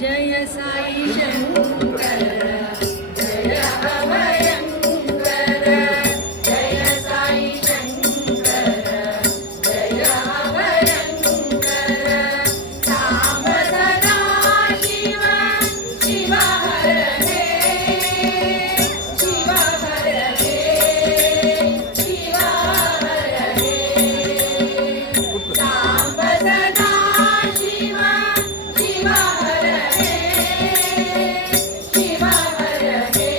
जय साई शंकर जय अभयंकर जय साई शंकर जय अभयंकर राम सदा शिव शिव हर हे शिव हर हे शिव हर हे राम सदा शिव शिव हर हे शिव हर हे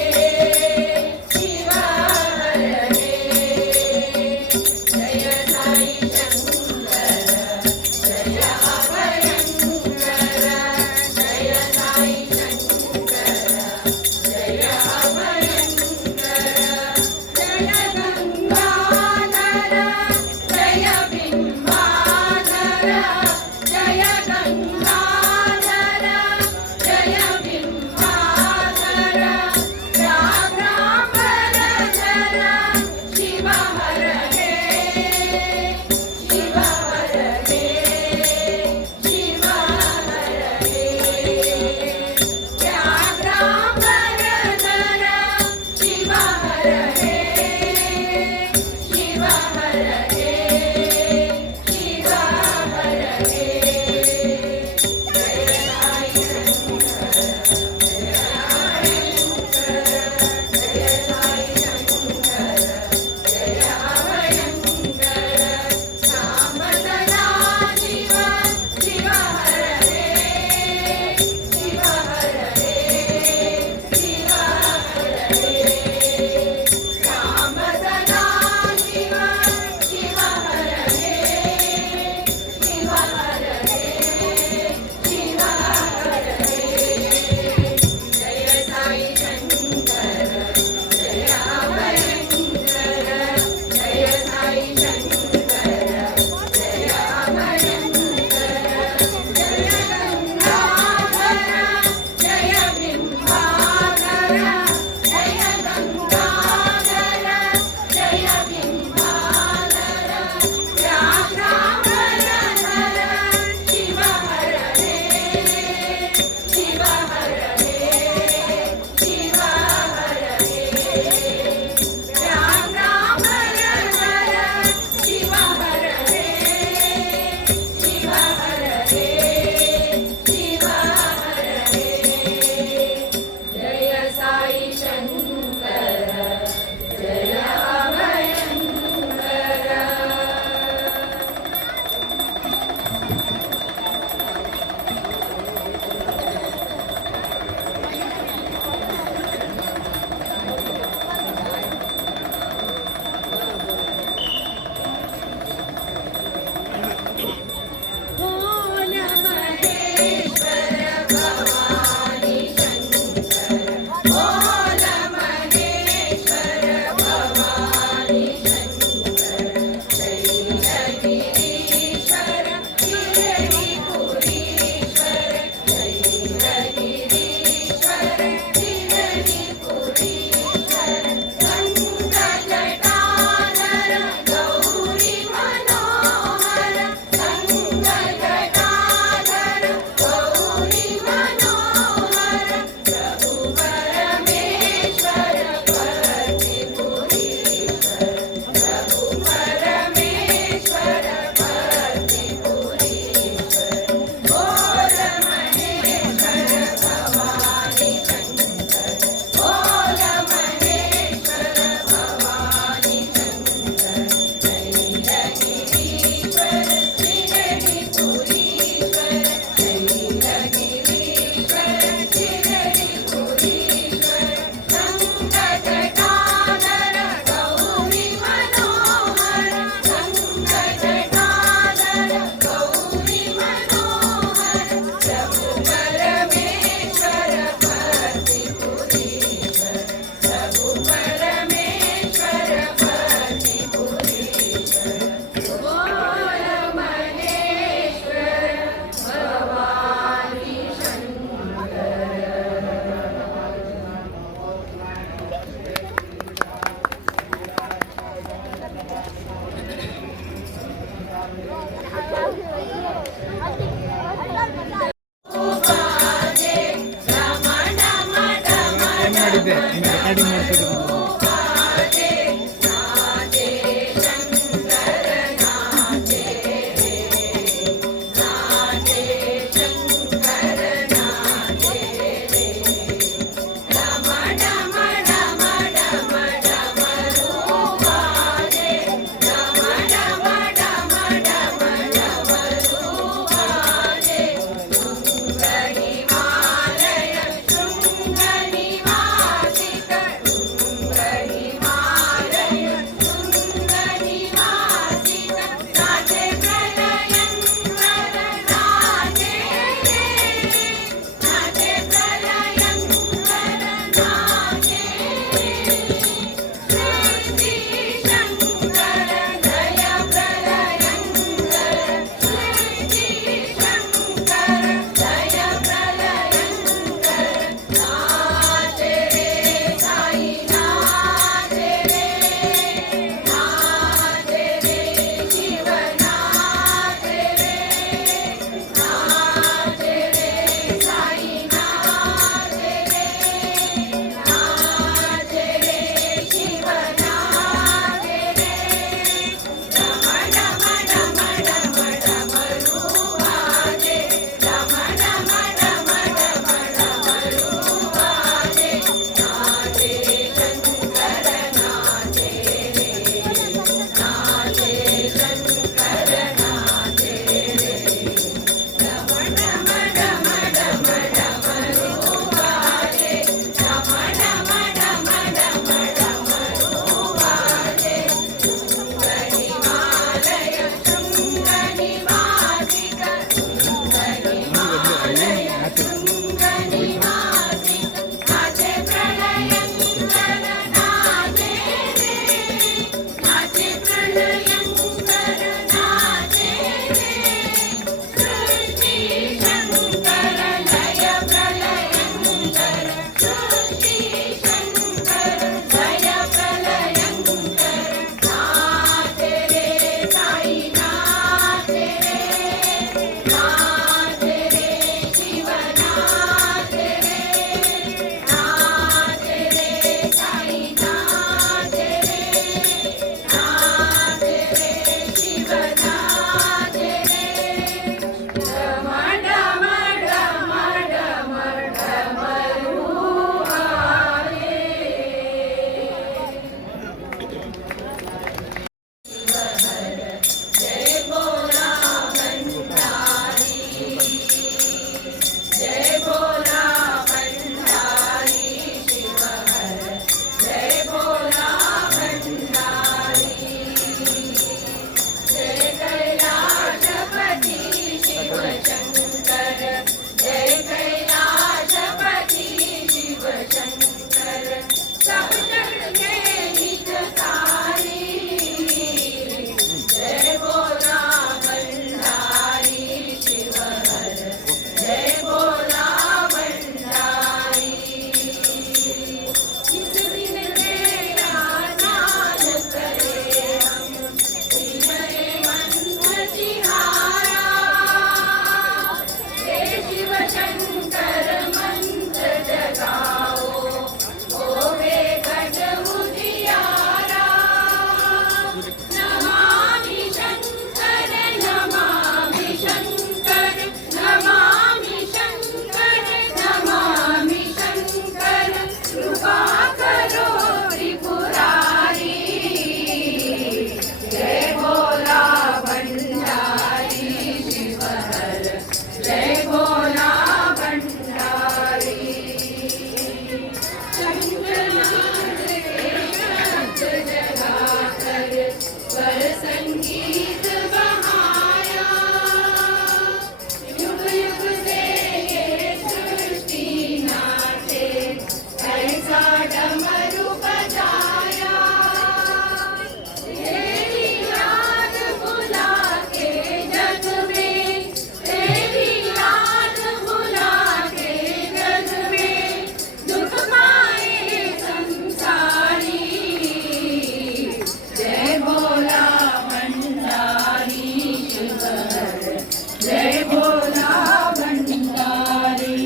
जय भोला भंडारी।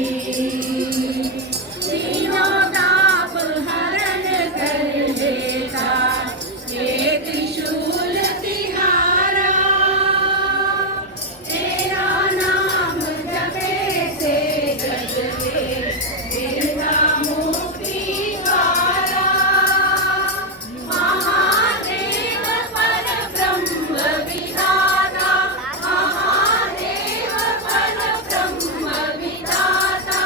तीनों ताप हरण कर देता ये त्रिशूल तिहारा। तेरा नाम जपे से जग में तेरा मुक्ति द्वारा। महादेव पर ब्रह्म विधाता, महादेव पर ब्रह्म विधाता,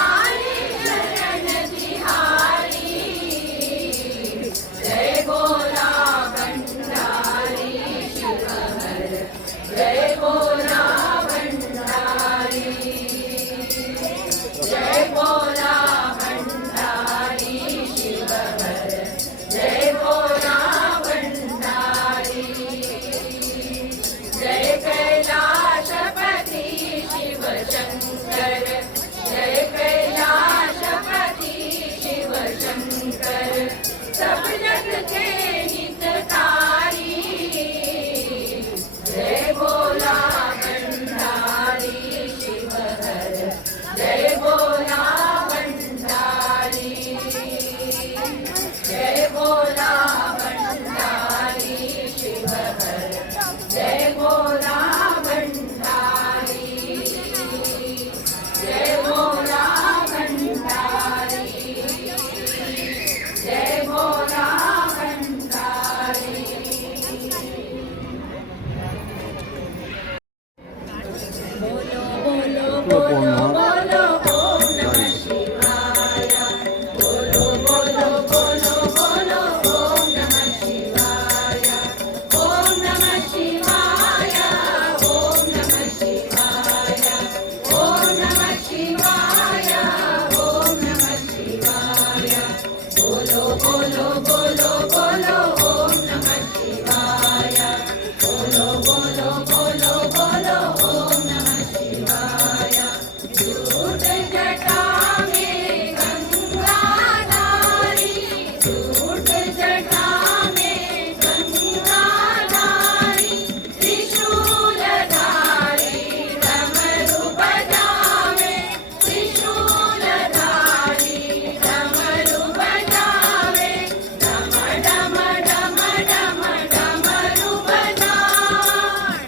आए शरण तिहारी। जय भोला भंडारी शिव हर, जय भोला भंडारी। जय भोला भंडारी शिव हर, जय भोला भंडारी। जय कैलाशपति शिव शंकर, जय कैलाशपति शिव शंकर, सब जग के हितकारी। जय भोला भंडारी शिव हर, जय भोला भंडारी। जय भोला भंडारी शिव हर, जय भोला भंडारी। जय भोला भंडारी, जय भोला भंडारी। बोलो बोलो बोलो बोलो ओम नमः शिवाय। बोलो बोलो बोलो बोलो ओम नमः शिवाय। ओम नमः शिवाय, ओम नमः शिवाय, ओम नमः शिवाय, ओम नमः शिवाय। बोलो बोलो बोलो बोलो ओम नमः शिवाय। बोलो बोलो बोलो बोलो ओम नमः शिवाय। दूध जटा में गंगाधारी, दूध जटा में गंगाधारी, त्रिशूलधारी डमरू बजावे, त्रिशूलधारी डमरू बजावे। डम डम डम डम डमरू बजा,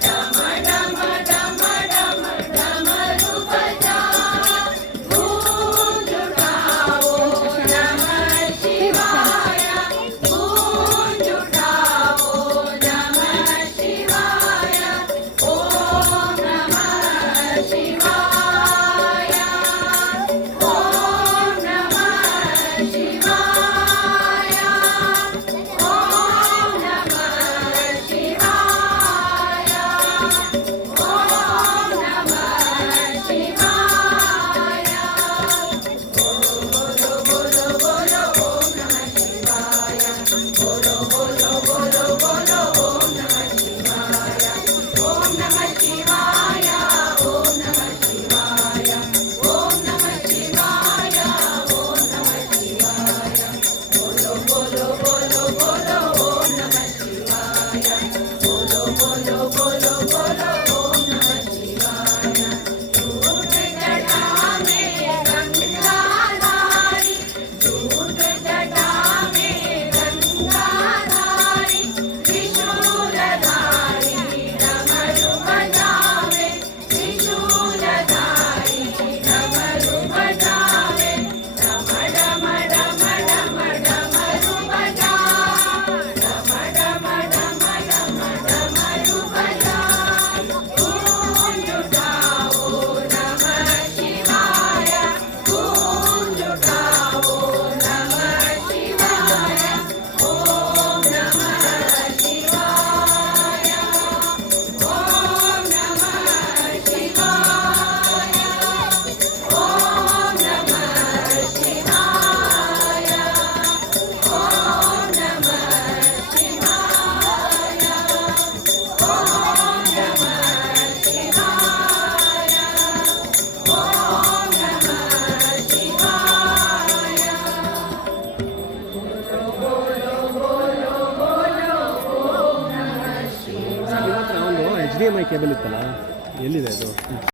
डम डम डम डम डमरू बजा। गूंज उठाओ नमः शिवाय, गूंज उठाओ नमः शिवाय। ओम नमः शिवाय, ओम नमः शिवाय, ओम नमः शिवाय, ओम नमः शिवाय। बोलो बोलो बोलो ओम नमः शिवाय। बोलो बोलो बोलो बोलो ओम नमः शिवाय। ओम नमः शिवाय, ओम नमः शिवाय, ओम नमः शिवाय, ओम नमः शिवाय। बोलो बोलो बोलो बोलो ओम नमः शिवाय। बोलो बोलो बोलो बोलो ओम नमः शिवाय। दूध जटा में गंगाधारी, दूध जटा में गंगाधारी, त्रिशूलधारी डमरू बजावे, त्रिशूलधारी डमरू बजावे। डम डम डम डम डमरू बजा, डम डम डम डम डमरू बजा। गूंज उठाओ नमः शिवाय, गूंज उठाओ नमः शिवाय। ओम नमः शिवाय, ओम नमः शिवाय, ओम नमः शिवाय, ओम नमः शिवाय, ओम नमः शिवाय, ओम नमः शिवाय। बोलो बोलो बोलो बोलो ओम नमः शिवाय। HDMI ಕೇಬಲ್ ಇತ್ತಲ್ಲ ಎಲ್ಲಿದೆ ಅದು?